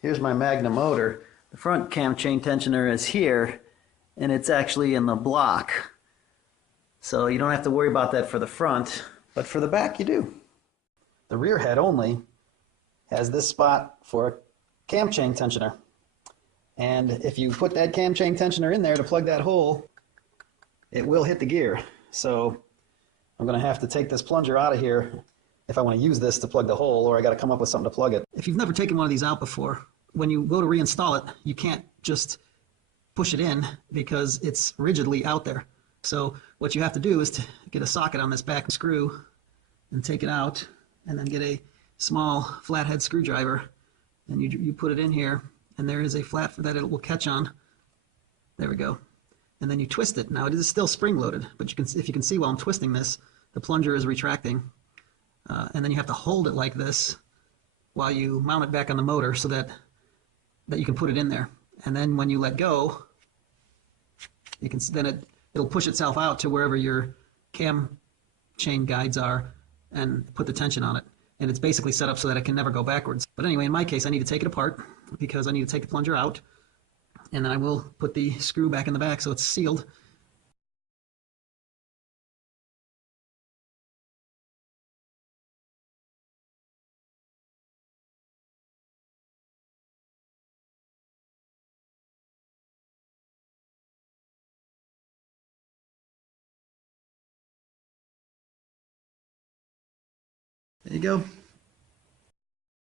Here's my Magna motor. The front cam chain tensioner is here, and it's actually in the block. So you don't have to worry about that for the front, but for the back you do. The rear head only has this spot for a cam chain tensioner. And if you put that cam chain tensioner in there to plug that hole, it will hit the gear. So I'm going to have to take this plunger out of here if I want to use this to plug the hole, or I got to come up with something to plug it. If you've never taken one of these out before, when you go to reinstall it, you can't just push it in because it's rigidly out there. So what you have to do is to get a socket on this back screw and take it out, and then get a small flathead screwdriver, and you put it in here, and there is a flat that it will catch on. There we go. And then you twist it. Now it is still spring-loaded, but if you can see while I'm twisting this, the plunger is retracting. And then you have to hold it like this while you mount it back on the motor so that you can put it in there. And then when you let go, you can then it'll push itself out to wherever your cam chain guides are and put the tension on it. And it's basically set up so that it can never go backwards. But anyway, in my case, I need to take it apart because I need to take the plunger out, and then I will put the screw back in the back so it's sealed. There you go.